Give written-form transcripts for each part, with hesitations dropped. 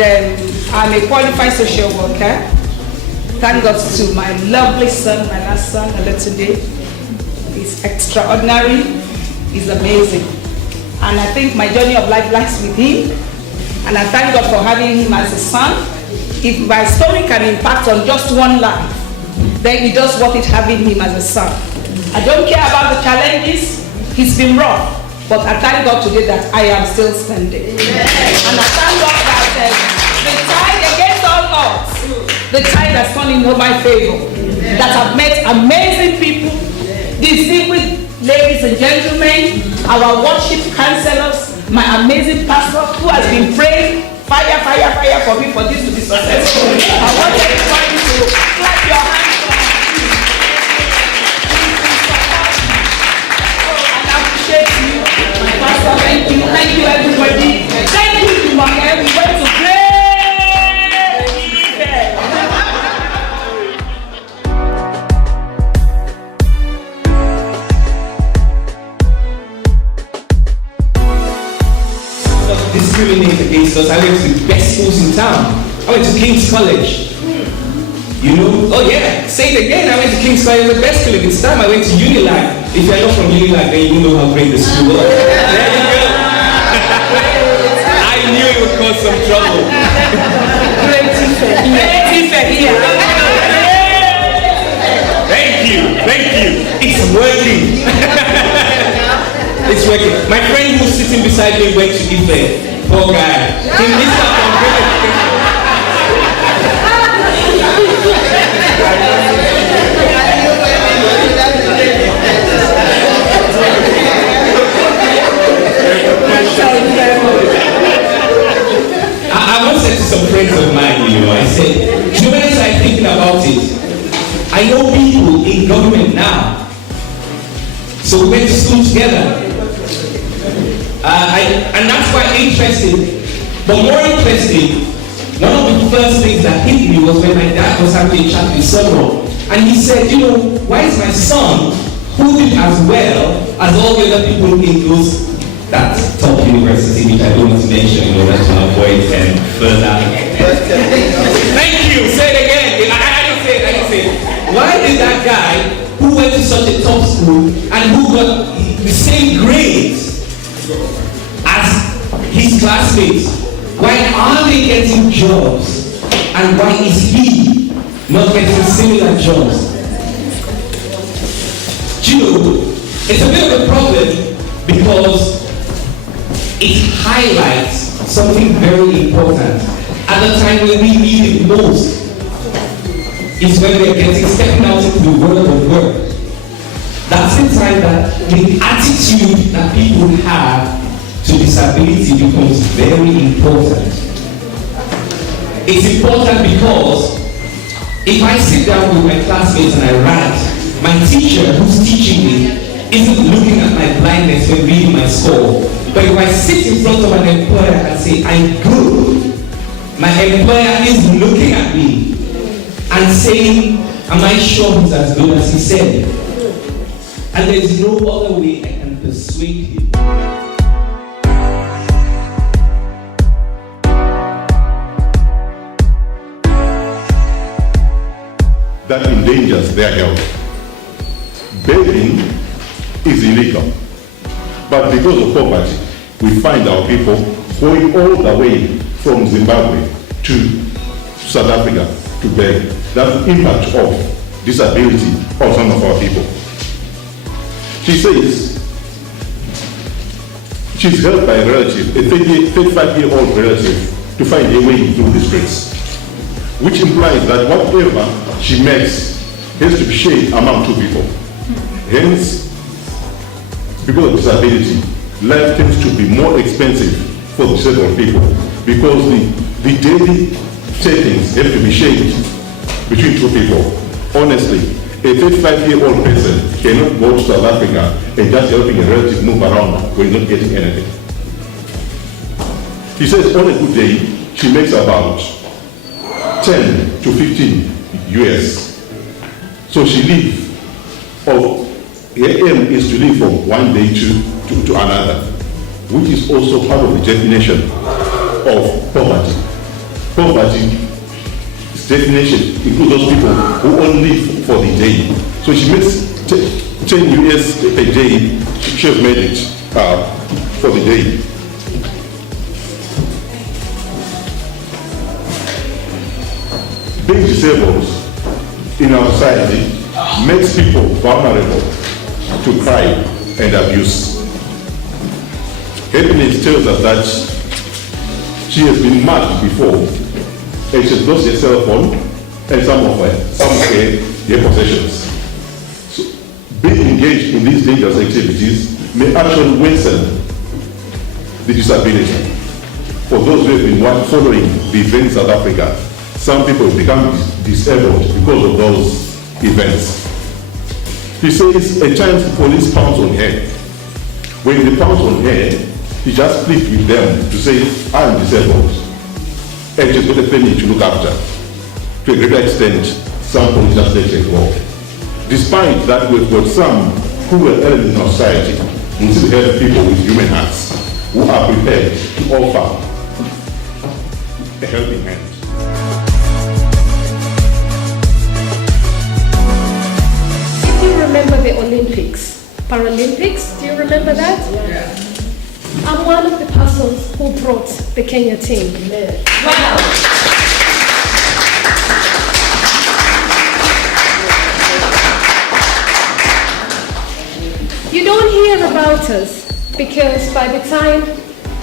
and I'm a qualified social worker. Thank God to my lovely son, my last son, Olatunde. He's extraordinary, he's amazing. And I think my journey of life lies with him. And I thank God for having him as a son. If my story can impact on just one life, then it does worth it having him as a son. I don't care about the challenges, he's been rough, but I thank God today that I am still standing. And I thank God that the tide against all odds, the tide has turned in my favor. That I've met amazing people, distinguished ladies and gentlemen, our worship counselors, my amazing pastor who has been praying fire, fire, fire for me for this to be successful. I want everybody to clap your hands for me. And I appreciate you, my pastor. Thank you everybody. Thank you to my head. We went to pray. Discriminate against us. I went to the best schools in town. I went to King's College. You know, oh yeah, say it again. I went to King's College, the best school of its time. I went to Unilag. If you're not from Unilag, then you know how great the school was. There you go. I knew it would cause some trouble. Thank you. It's working. It's working. My friend who's sitting beside me went to Ife. Poor guy. He missed out on great education. I once said to some friends of mine, you know, I said, when I started thinking about it, I know people in government now. So we went to school together. And that's quite interesting. But more interesting, one of the first things that hit me was when my dad was having a chat with someone. And he said, you know, why is my son, who did as well as all the other people in those that top university, which I don't want to mention in order to avoid further. Thank you, say it again. I didn't say it. Why did that guy who went to such a top school and who got the same grades as his classmates, why are they getting jobs and why is he not getting similar jobs? You know, it's a bit of a problem because it highlights something very important at the time when we need it most. Is when we're stepping out into the world of work. That's the time that the attitude that people have to disability becomes very important. It's important because if I sit down with my classmates and I write, my teacher who's teaching me isn't looking at my blindness when reading my score. But if I sit in front of an employer and say, I'm good, my employer is looking at me and saying, am I sure he's as good as he said? And there's no other way I can persuade him. That endangers their health. Begging is illegal. But because of poverty, we find our people going all the way from Zimbabwe to South Africa to beg. That's the impact of disability on some of our people. She says she's helped by a relative, a 35-year-old relative, to find a way through this race, which implies that whatever she makes has to be shared among two people. Hence, because of disability, life tends to be more expensive for the disabled people because the daily takings have to be shared between two people. Honestly, a 35-year-old person cannot go to South Africa and just helping a relative move around when not getting anything. He says on a good day, she makes about 10 to 15 US. So she lives, her aim is to live from one day to another, which is also part of the definition of poverty. poverty definition includes those people who only live for the day. So she makes 10 US a day, she has made it for the day. Being disabled in our society makes people vulnerable to crime and abuse. Happiness tells us that she has been mad before and she has lost her cell phone and some of her possessions. So being engaged in these dangerous activities may actually worsen the disability. For those who have been following the events in South Africa, some people become disabled because of those events. He says at times the police pounce on her. When they pounce on her, he just pleads with them to say, I am disabled. And she's got a family to look after. To a greater extent, some police just let her go. Despite that, we've got some who are elements in our society, we still have people with human hearts who are prepared to offer a helping hand. If you remember the Olympics, Paralympics, do you remember that? Yeah. I'm one of the persons who brought the Kenya team. Wow. You don't hear about us because by the time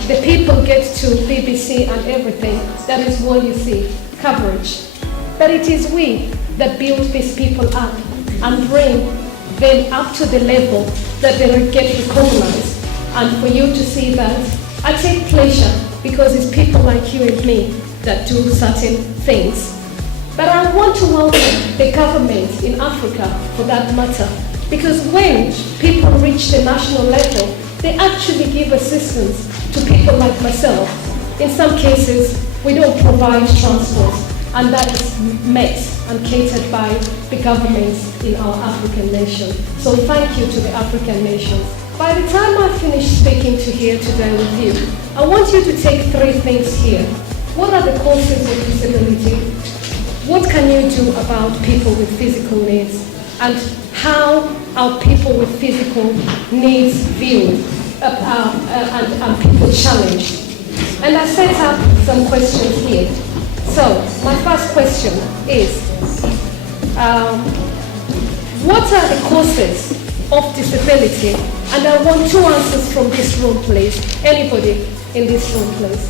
the people get to BBC and everything, that is what you see, coverage. But it is we that build these people up and bring them up to the level that they will get recognized. And for you to see that, I take pleasure because it's people like you and me that do certain things. But I want to welcome the government in Africa for that matter, because when people reach the national level, they actually give assistance to people like myself. In some cases, we don't provide transport, and that is met and catered by the governments in our African nation. So thank you to the African nations. By the time I finish speaking to here today with you, I want you to take 3 things here. What are the causes of disability? What can you do about people with physical needs? And how are people with physical needs viewed and people challenged? And I set up some questions here. So, my first question is, what are the causes of disability? And I want 2 answers from this room, please. Anybody in this room, please.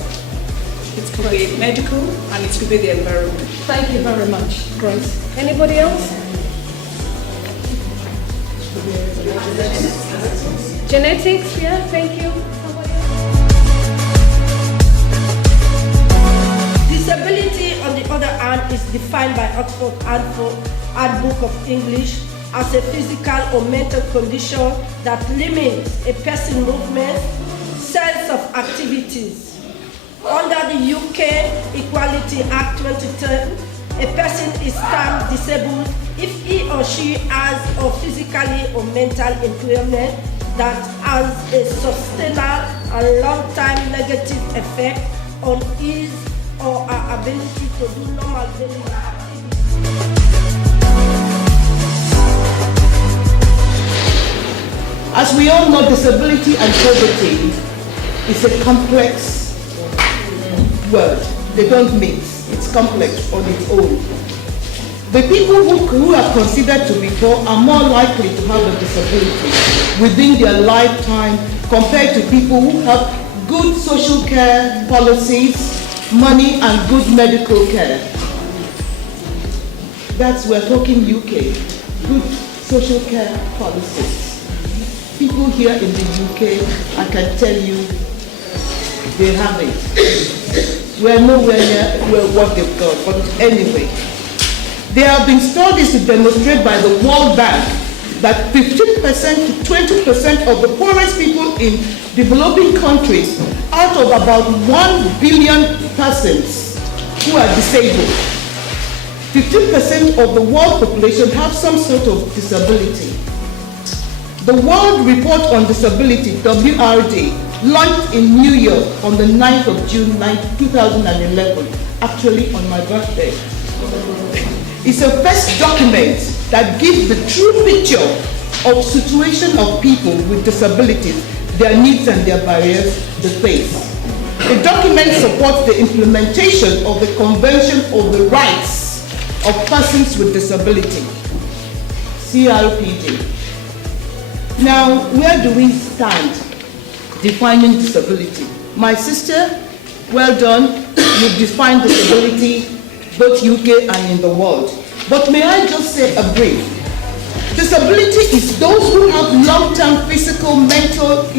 It could be medical and it could be the environment. Thank you very much, Grace. Anybody else? Genetics, yeah, thank you. Somebody else? Disability, on the other hand, is defined by Oxford Handbook of English as a physical or mental condition that limits a person's movement, sense of activities. Under the UK Equality Act 2010, a person is termed disabled if he or she has a physically or mental impairment that has a sustained and long-time negative effect on his or her ability to do normal daily activities. As we all know, disability and poverty is a complex word. They don't mix. It's complex on its own. The people who are considered to be poor are more likely to have a disability within their lifetime compared to people who have good social care policies, money, and good medical care. We're talking UK, good social care policies. People here in the UK, I can tell you, they have it. We're nowhere near what they've got, but anyway. There have been studies to demonstrate by the World Bank that 15% to 20% of the poorest people in developing countries, out of about 1 billion persons who are disabled, 15% of the world population have some sort of disability. The World Report on Disability, WRD, launched in New York on the 9th of June 2011, actually on my birthday. It's a first document that gives the true picture of situation of people with disabilities, their needs and their barriers they face. The document supports the implementation of the Convention of the Rights of Persons with Disability, CRPD. Now, where do we stand defining disability? My sister, well done, you've defined disability both UK and in the world. But may I just say a brief? Disability is those who have long-term physical, mental,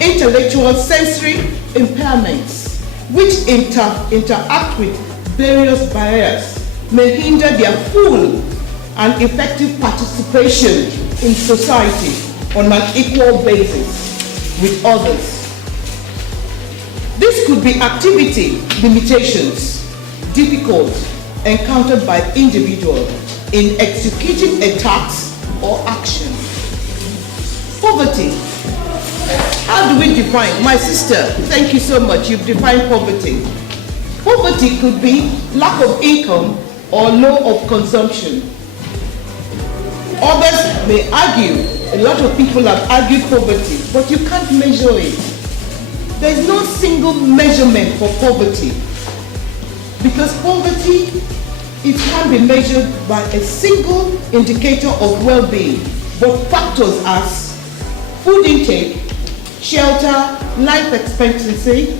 intellectual, sensory impairments, which interact with various barriers, may hinder their full and effective participation in society on an equal basis with others. This could be activity limitations, difficult encountered by individuals in executing a task or action. Poverty. How do we define? My sister, thank you so much. You've defined poverty. Poverty could be lack of income or low of consumption. Others may argue, a lot of people have argued poverty, but you can't measure it. There's no single measurement for poverty, because poverty, it can be measured by a single indicator of well-being, but factors as food intake, shelter, life expectancy,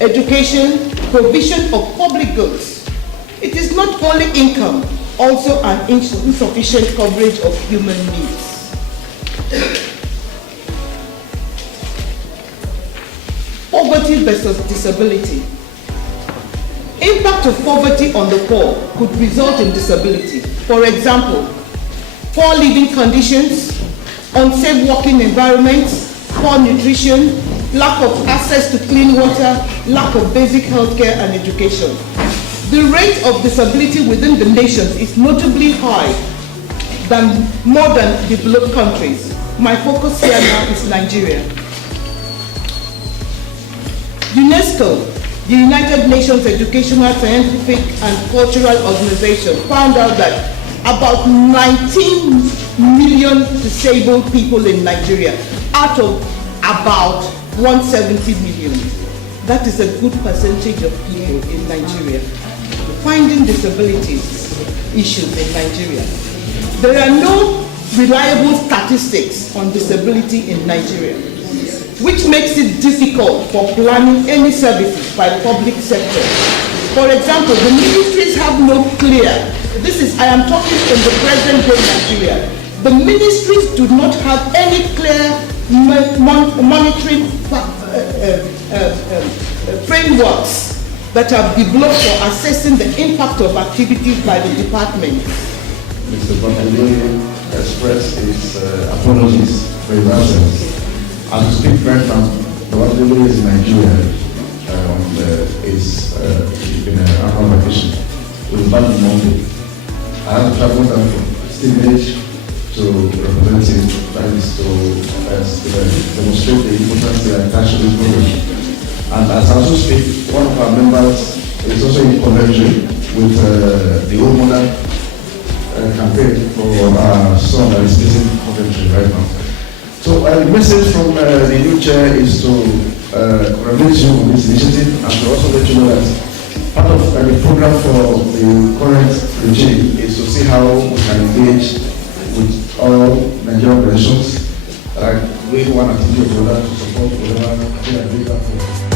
education, provision of public goods. It is not only income, also an insufficient coverage of human needs. Poverty versus disability. Impact of poverty on the poor could result in disability. For example, poor living conditions, unsafe working environments, poor nutrition, lack of access to clean water, lack of basic healthcare and education. The rate of disability within the nations is notably high than more than developed countries. My focus here now is Nigeria. UNESCO, the United Nations Educational, Scientific and Cultural Organization, found out that about 19 million disabled people in Nigeria out of about 170 million. That is a good percentage of people in Nigeria. Finding disabilities issues in Nigeria. There are no reliable statistics on disability in Nigeria, which makes it difficult for planning any services by public sector. For example, the ministries have no clear, I am talking in the present day Nigeria, the ministries do not have any clear monitoring frameworks that are developed for assessing the impact of activities by the department. Mr. Bamidele expressed his apologies for his absence. As we speak right now, Bamidele is in Nigeria is in an annual vacation. We'll be back on Monday. I have to travel down from Stevenage to represent him, that is to demonstrate the importance they attach to this program. And as I also speak, one of our members is also in convention with the Old Mother campaign for our son that is missing convention right now. So the message from the new chair is to congratulate you on this initiative and to also let you know that part of the program for the current regime is to see how we can engage with all Nigerian organizations, like doing one activity or the other to support whatever they are doing.